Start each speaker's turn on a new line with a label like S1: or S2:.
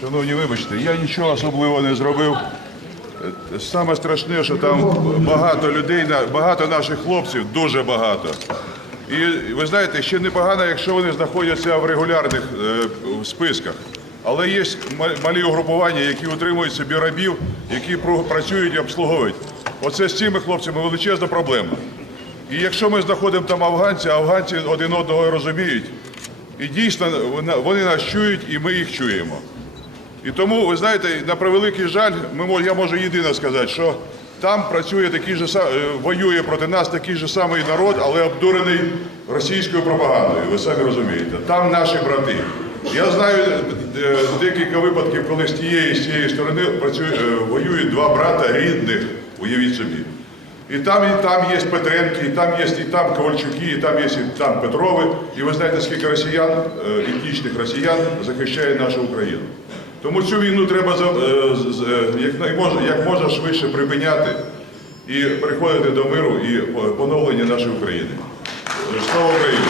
S1: Шановні, вибачте, я нічого особливого не зробив. Саме страшне, що там багато людей, багато наших хлопців, дуже багато. І ви знаєте, ще непогано, якщо вони знаходяться в регулярних е, списках. Але є малі угрупування, які утримують собі рабів, які працюють і обслуговують. Оце з цими хлопцями величезна проблема. І якщо ми знаходимо там афганців, афганці один одного розуміють, і дійсно вони нас чують, і ми їх чуємо. І тому, ви знаєте, на превеликий жаль, ми, я можу єдине сказати, що там працює такий же е, воює проти нас такий же самий народ, але обдурений російською пропагандою. Ви самі розумієте. Там наші брати. Я знаю е, декілька випадків, коли з тієї з цієї сторони працює, е, воюють два брата рідних, уявіть собі. І там, і там є Петренки, і там є і там Ковальчуки, і там є і там Петрови. І ви знаєте, скільки росіян, е, етнічних росіян захищає нашу Україну. Тому цю війну треба е, е, як, можна швидше припиняти і приходити до миру і поновлення нашої України. Е, Слава Україні!